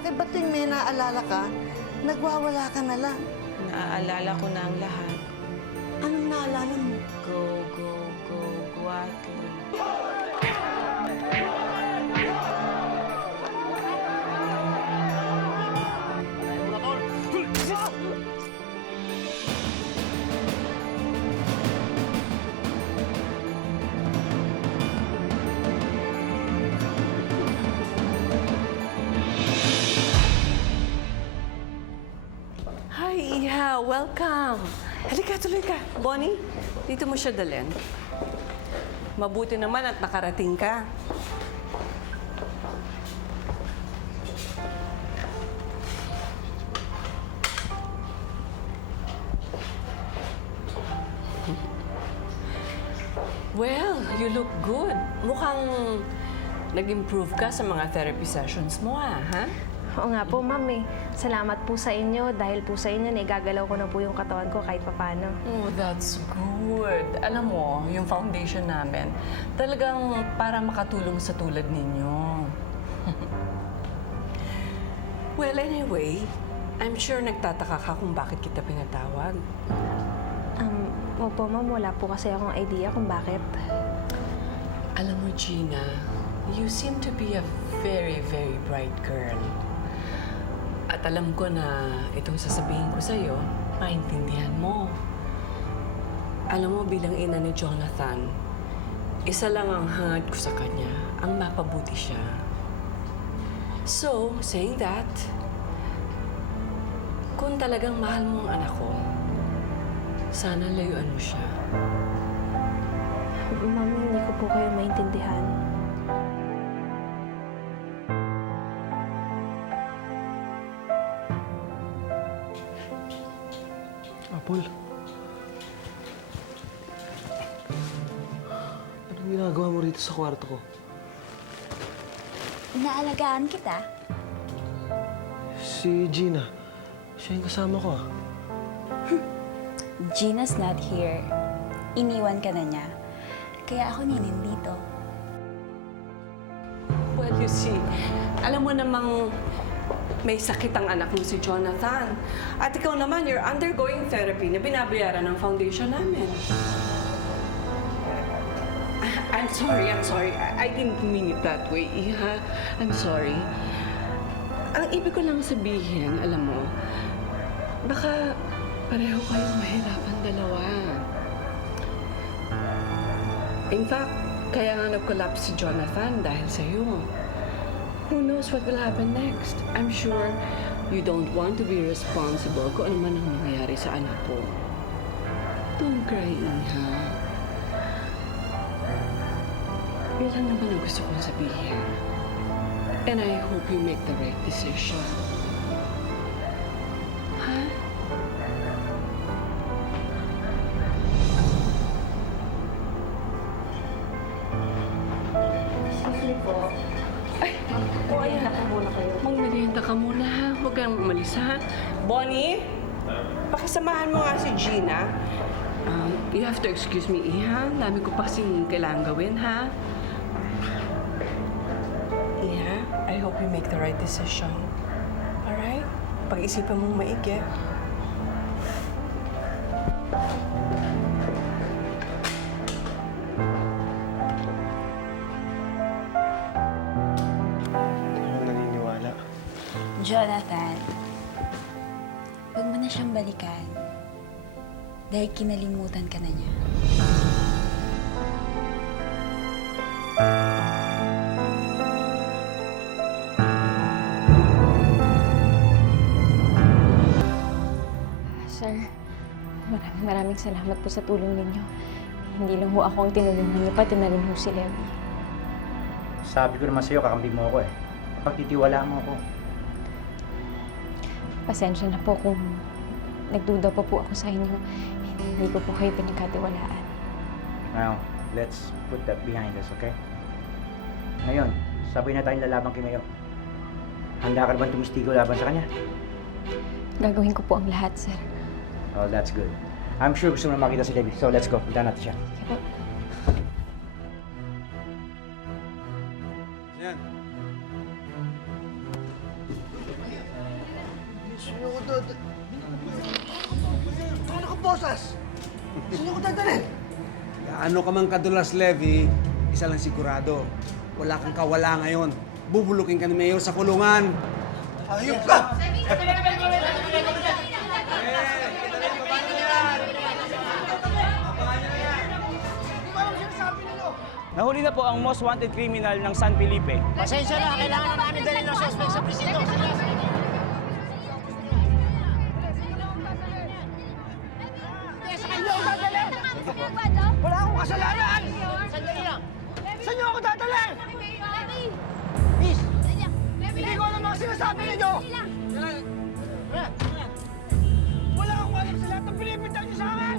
Bakit ba tuwing may naalala ka, nagwawala ka na lang? Naaalala ko na ang lahat. Anong naalala mo? Go, go, go, Guatlo. Hi, Iha. Welcome. Halika, tuloy ka. Bonnie, dito mo siya dalhin. Mabuti naman at nakarating ka. Well, you look good. Mukhang nag-improve ka sa mga therapy sessions mo, ha? Oo nga po, ma'am eh. Salamat po sa inyo. Dahil po sa inyo, naigagalaw ko na po yung katawan ko kahit papano. Oh, that's good. Alam mo, yung foundation namin, talagang para makatulong sa tulad ninyo. Well, anyway, I'm sure nagtataka ka kung bakit kita pinatawag. Opo, ma'am. Wala po kasi akong idea kung bakit. Alam mo, Gina, you seem to be a very, very bright girl. At alam ko na itong sasabihin ko sa'yo, maintindihan mo. Alam mo, bilang ina ni Jonathan, isa lang ang hangad ko sa kanya, ang mapabuti siya. So, saying that, kung talagang mahal mo ang anak ko, sana layuan mo siya. Ma'am, hindi ko po kayo maintindihan. Apple? Anong ginagawa mo rito sa kwarto ko? Inaalagaan kita. Si Gina. Siya yung kasama ko ah. Gina's not here. Iniwan ka na niya. Kaya ako nandito. Well, you see, alam mo namang may sakit ang anak mo si Jonathan. At ikaw naman, you're undergoing therapy na binabayaran ng foundation namin. I'm sorry. I didn't mean it that way, Iha. I'm sorry. Ang ibig ko lang sabihin, alam mo, baka pareho kayong mahirapan dalawa. In fact, kaya nga nag-collapse si Jonathan dahil sa'yo. Who knows what will happen next? I'm sure you don't want to be responsible kung ano man ang nangyayari sa anak ko. Don't cry, Iha. Yan lang naman ang gusto kong sabihin. And I hope you make the right decision. Ha? Sige po. Ay, Merienda po muna kayo. magmerienda ka muna, ha? Huwag kang umalis, ha? Bonnie, pakisamahan mo nga si Gina. You have to excuse me, Iha. Dami ko pa kasing kailangan gawin, ha? Iha, I hope you make the right decision. Alright? Pag-isipan mong maigi. Hindi ako naniniwala. Jonathan, huwag mo na siyang balikan. Dahil kinalimutan ka na niya. Sir, maraming salamat po sa tulong ninyo. Hindi lang ho ako ang tinulungan niyo, pati na rin ho si Levi. Sabi ko naman sa'yo, kakampi mo ako eh. Pagtitiwalaan mo ako. Pasensya na po kung nagduda pa po ako sa inyo. Hindi ko po kayo pinagkatiwalaan. Now, let's put that behind us, okay? Ngayon, sabay na tayong lalaban kay Mayo. Handa ka naman tumistigo laban sa kanya? Gagawin ko po ang lahat, sir. Oh, that's good. I'm sure gusto mo na makita si Levi. So, let's go. Punta natin siya. Sige po. Yan. bosas! Saan niyo ko dadalhin? Gaano ka man kadulas, Levi, isa lang sigurado. Wala kang kawala ngayon. Bubulukin ka ni Mayor sa kulungan. Hayop ka! Nahuli na po ang most wanted criminal ng San Felipe. Pasensya na, kailangan na namin dalhin ng suspect sa presinto. Wala akong kasalanan! Sandali lang! Saan niyo ako dadalhin? Miss! Hindi ko alam mga sinasabi ninyo! Wala akong alam sa lahat ng pinipintang niyo sa akin!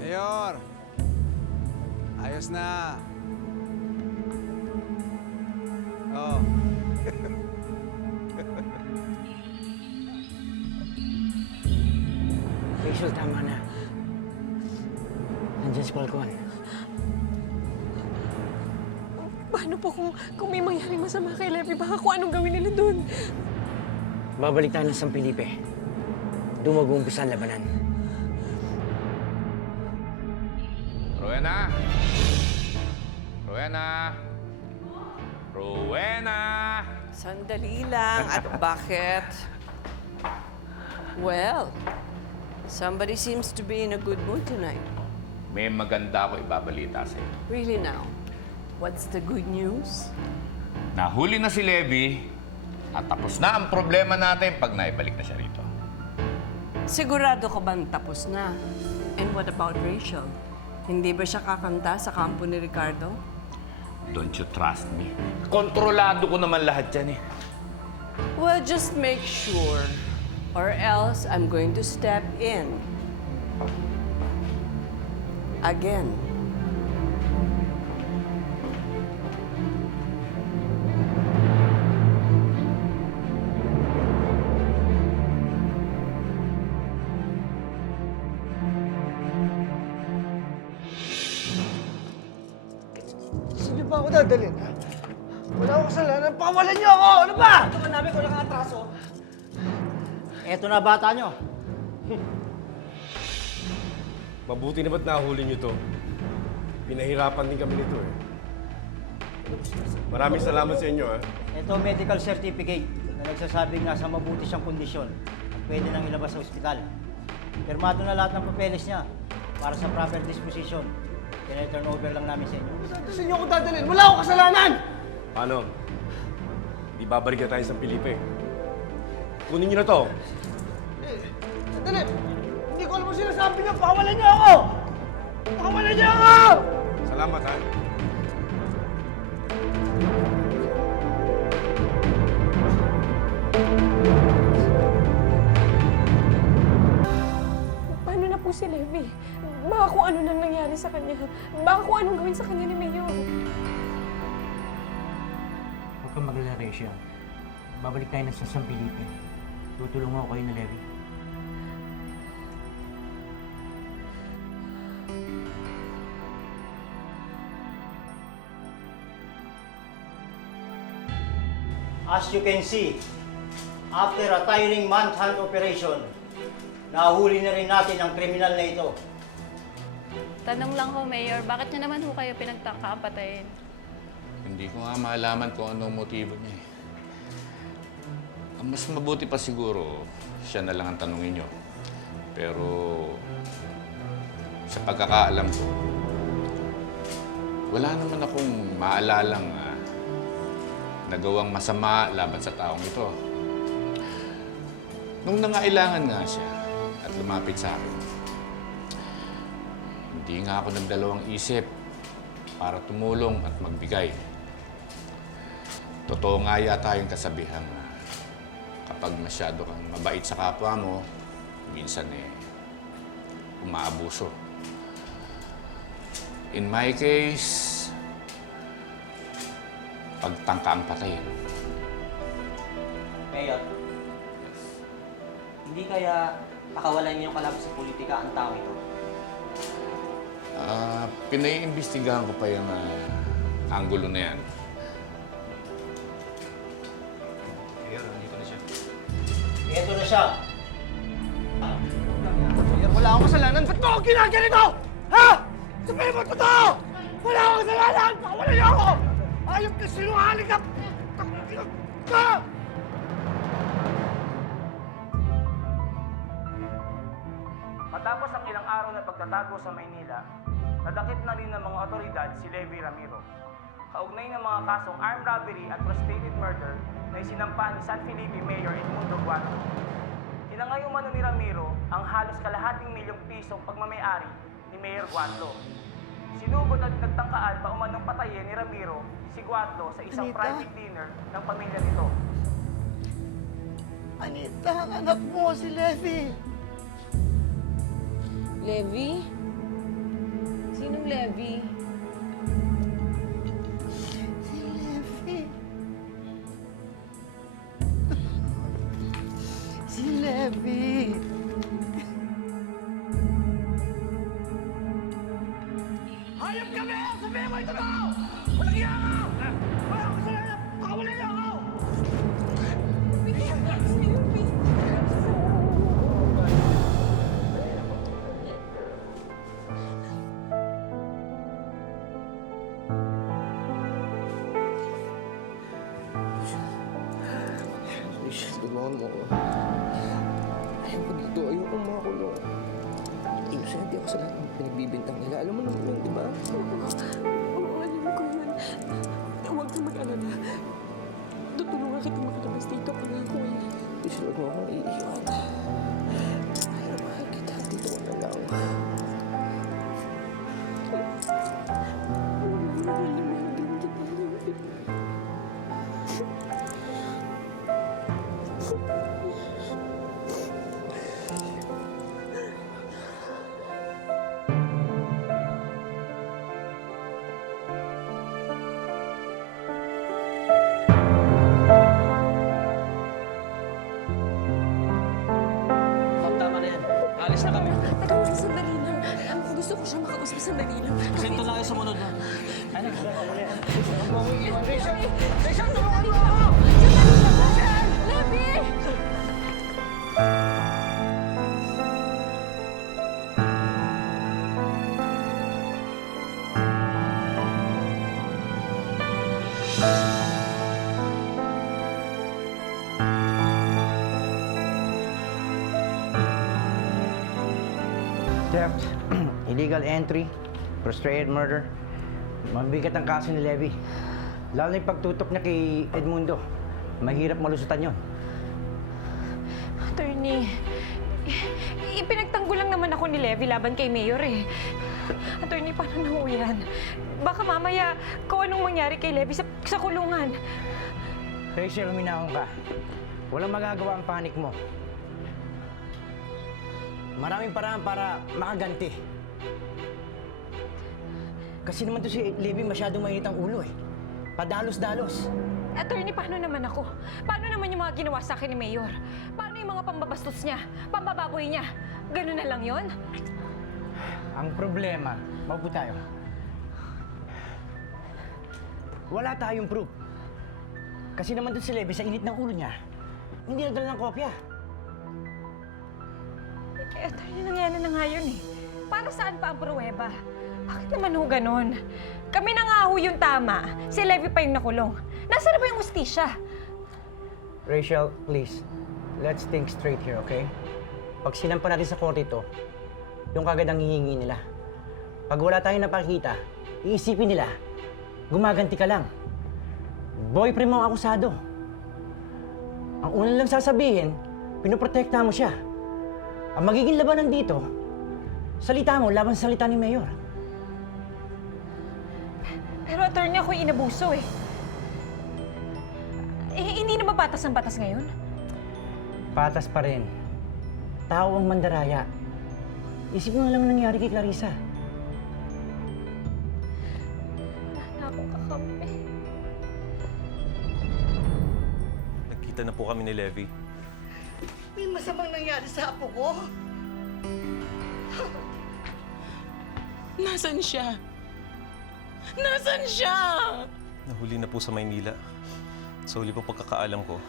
Mayor! Ayos na. Oh. Rachel, tama na. Nandiyan si Falcon. Paano po kung may mangyaring masama kay Levi? Baka kung anong gawin nila dun? Babalik tayo ng San Felipe. Doon mag-uumpisa ang labanan. Rowena! Rowena! Rowena! Sandali lang. At bakit? Well, somebody seems to be in a good mood tonight. May maganda ako ibabalita sa'yo. Really now? What's the good news? Nahuli na si Levi at tapos na ang problema natin pag naibalik na siya rito. Sigurado ka bang tapos na? And what about Rachel? Hindi ba siya kakanta sa kampo ni Ricardo? Don't you trust me? Kontrolado ko naman lahat yan eh. Well, just make sure. Or else I'm going to step in. Again. Saan niyo pa ako dadalhin? Wala akong kasalanan. Pakawalan niyo ako! Ano ba? Ito ka namin kung nakatraso. Eto na bata nyo. Mabuti na ba't nahuli niyo to? Pinahirapan din kami nito eh. Maraming salamat sa inyo ah. Ito medical certificate na nagsasabing nasa mabuti siyang kondisyon at pwede nang ilabas sa ospital. Pirmado na lahat ng papeles niya para sa proper disposition. Tina-turn over lang namin sa inyo. Saan niyo ako dadalhin? Wala akong kasalanan! Paano? Di babalik na tayo sa Pilipe. Kunin niyo na to. Sandali! Hindi ko alam kung sinasabi niyo. Pakawalan niyo ako! Pakawalan niyo ako! Salamat ha. Paano na po si Levi? Baka kung ano nang nangyari sa kanya. Baka kung anong gawin sa kanya ni Mayor. Huwag kang magalala, Rachel. Babalik tayo na sa San Felipe. Tutulungan ko kayo na Levi. As you can see, after a tiring manhunt operation, nahuli na rin natin ang kriminal na ito. Tanong lang ho, Mayor, bakit niyo naman ho kayo pinagtakapatayin? Hindi ko nga malaman kung anong motibo niya eh. Ang mas mabuti pa siguro, siya na lang ang tanungin niyo. Pero sa pagkakaalam ko, wala naman akong maalalang nagawang masama laban sa taong ito. Nung nangailangan nga siya at lumapit sa akin, hindi nga ako nagdalawang isip para tumulong at magbigay. Totoo nga yata yung kasabihan na kapag masyado kang mabait sa kapwa mo, minsan umaabuso. In my case, pagtangka ang patayin. Mayor, hindi kaya pakawalan niyo kalaban sa politika ang tao ito? Pinaiimbestigahan ko pa yung anggulo na yan. Mayor, nandito na siya. Ito na siya! Mayor, wala akong kasalanan. Ba't mo ako ginaganito? Ha? Sabihin mo totoo! Wala akong kasalanan! Wala niyo ako! Ayop ka sinungaling ka! Ka! Matapos ang ilang araw na pagtatago sa Maynila, nadakip na rin ng mga otoridad si Levi Ramiro. Kaugnay ng mga kasong armed robbery at frustrated murder na isinampa ni San Felipe Mayor Edmundo Guato. Tinangay umano ni Ramiro ang halos kalahating milyong pisong pagmamayari ni Mayor Guato. Sinugod at nagtangkaan pa umanong patayin ni Ramiro si Guato sa isang Anita? private dinner ng pamilya nito. Anita, ang anak mo, si Levi. Levi? Sinong Levi? Si Levi. Si Levi. Hayop kami! Sabihin mo ito totoo! Walang iya ka! Wala akong kasalanan! Pakawala niyo ako! Tulungan mo ako. Ayaw ko dito. Ayaw ko makakulong. Inosente ako sa lahat ng pinagbibintang nila. Alam mo naman yun, di ba? Oo, alam ko yun. Huwag ka mag-alala. Tutulungan kita makalabas dito. Pangako eh. Please, huwag mo akong iiwan. Mahal na mahal kita. Dito ko na lang. Mahal na mahal din kita, Levi. Ma'am, tama na yan. Alis na kami. Teka lang, sandali lang. Gusto ko siya makausap, sandali lang. Presento lang kayo sa munod na. Rachel, tulungan mo ako! Levi! Theft, illegal entry, frustrated murder. Mabigat ang kaso ni Levi. Lalo na yung pagtutok niya kay Edmundo. Mahirap malusutan yon. Attorney, ipinagtanggol lang naman ako ni Levi laban kay Mayor eh. Attorney, paano na ho yan? Baka mamaya kung anong mangyari kay Levi sa kulungan. Rachel, uminahon ka. Walang magagawa ang panik mo. Maraming paraan para makaganti. Kasi naman to si Levi masyadong mainit ang ulo eh. Padalos-dalos. Attorney, paano naman ako? Paano naman yung mga ginawa sa akin ni Mayor? Paano yung mga pambabastos niya? Pambababoy niya? Ganun na lang yon? Ang problema, maupo tayo. Wala tayong proof. Kasi naman to si Levi sa init ng ulo niya, hindi nagdala ng kopya. Eh, attorney, nangyari na nga yun eh. Para saan pa ang pruweba? Bakit naman ho ganon? Kami na nga ho yung tama. Si Levi pa yung nakulong. Nasaan na ba yung hustisya? Rachel, please, let's think straight here, okay? Pag sinampa natin sa korte ito, yung kagad ang hihingi nila. Pag wala tayong napakita, iisipin nila, gumaganti ka lang. Boyfriend mo ang akusado. Ang unang lang sasabihin, pinoprotekta mo siya. Ang magiging labanan dito, salita mo laban sa salita ni Mayor. Pero attorney, ako yung inabuso eh. Hindi na ba batas ang batas ngayon? Patas pa rin. Tao ang mandaraya. Isip mo na lang nangyari kay Clarissa. Wala na akong kakampi. Nagkita na po kami ni Levi. May masamang nangyari sa apo ko. Nasaan siya? Nasaan siya? Nahuli na po sa Maynila. Sa huli po pagkakaalam ko,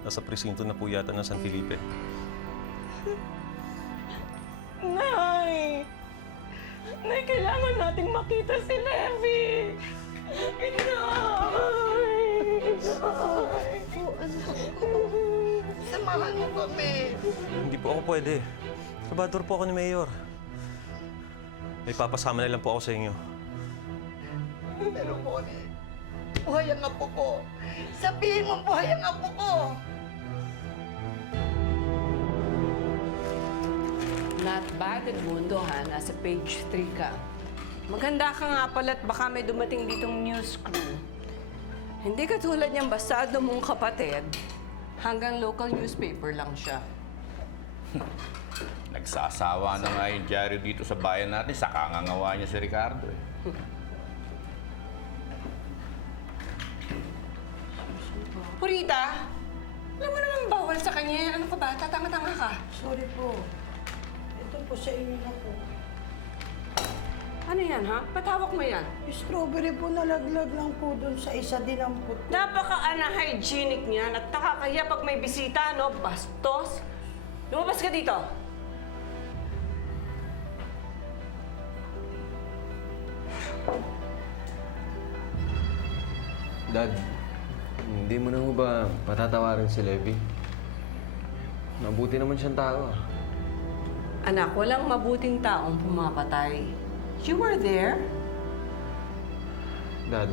Nasa presinto na po yata ng San Felipe. Nay! Nay, kailangan nating makita si Levi! Samahan mo kami. Hindi po ako pwede. Trabador po ako ni Mayor. May papasama na lang po ako sa inyo. Pero Bonnie, buhay ang apo ko. Sabihin mo buhay ang apo ko. Not bad, Edmundo, ha? Nasa page 3 ka. Maganda ka nga pala at baka may dumating ditong news crew. Hindi katulad niyang basado mong kapatid. Hanggang local newspaper lang siya. Nagsasawa na nga yung dyaryo dito sa bayan natin, saka nga ngawa niya si Ricardo eh. Purita, alam mo naman bawal sa kanya yan. Ano ka ba? Tatanga-tanga ka. Sorry po. Ito po sa inyo na po. Ano yan, ha? Patawak mo yan. Strawberry po nalaglag lang po doon sa isa din ang puto. Napaka-unhygienic niyan at nakakahiya pag may bisita, no? Bastos. Lumabas ka dito. Dad, hindi mo na ho ba patatawarin si Levi? Mabuti naman siyang tao ah. Anak, walang mabuting taong pumapatay. You were there. Dad,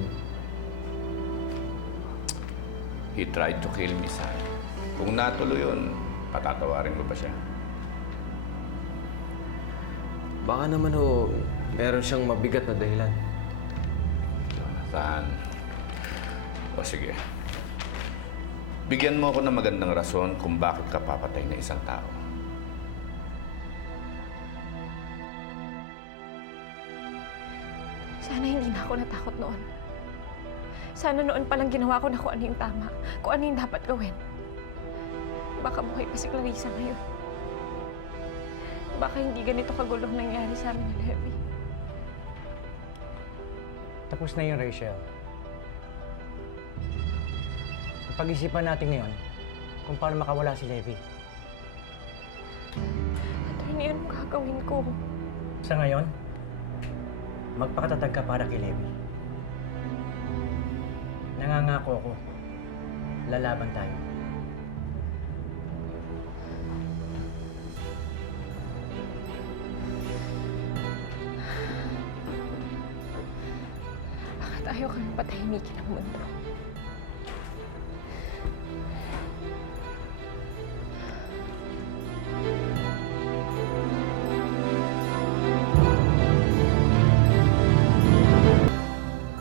He tried to kill me, son. Kung natuloy yun, patatawarin mo ba siya? baka naman ho, meron siyang mabigat na dahilan. Jonathan. O sige. Bigyan mo ako ng magandang rason kung bakit ka papatay na isang tao. Sana hindi na ako natakot noon. Sana noon palang ginawa ko na kung ano yung tama, kung ano yung dapat gawin. Baka buhay pa si Clarissa ngayon. Baka hindi ganito kagulong nangyari sa amin ni Levi. Tapos na yun, Rachel. Pag-isipan natin ngayon kung paano makawala si Levi. Attorney, anong gagawin ko? Sa ngayon, magpakatatag ka para kay Levi. Nangangako ako, lalaban tayo. Bakit ayaw kami patahimikin ang mundo?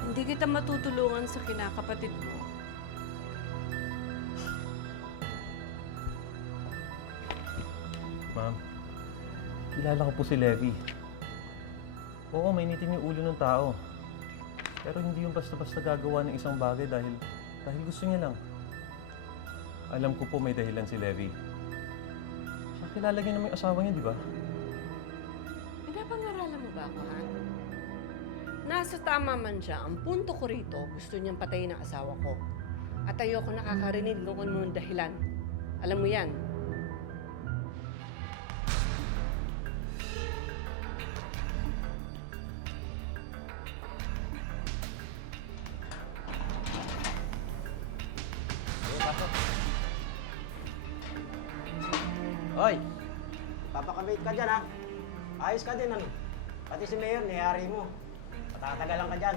Hindi kita matutulungan sa kinakapatid mo. Ma'am, kilala ko po si Levi. Oo, mainitin yung ulo ng tao. Pero hindi yung basta-basta gagawa ng isang bagay dahil gusto niya lang. Alam ko po may dahilan si Levi. Siya kilala niya naman yung asawa niya, di ba? Pinapangaralan mo ba ako, ha? Nasa tama man siya. Ang punto ko rito, gusto niyang patayin ang asawa ko. At ayoko nakakarinig kung ano ang dahilan. Alam mo yan. Hoy! Papakabait ka dyan, ha? Ayos ka din, ano? Pati si Mayor, niyari mo. Patatagalan ka dyan.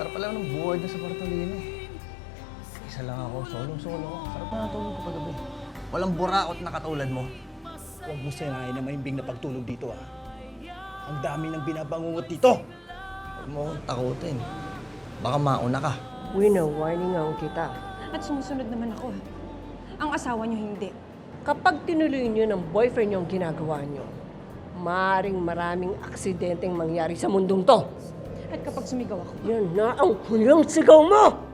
sarap pala ng buhay doon sa Bartolina eh. Isa lang ako, solo. Sarap na natulog ko paggabi. Walang buraot na katulad mo. Huwag mo sinayin na maimbing na pagtulog dito, ah. Ang dami ng binabangungot dito. Huwag mo akong takutin. Baka mauna ka. Winawarningan kita. At sumusunod naman ako. ang asawa niyo hindi. Kapag tinuloy niyo ng boyfriend niyo ang ginagawa niyo, maaaring maraming aksidenteng mangyari sa mundong to. At kapag sumigaw ako, Yan na ang huling sigaw mo!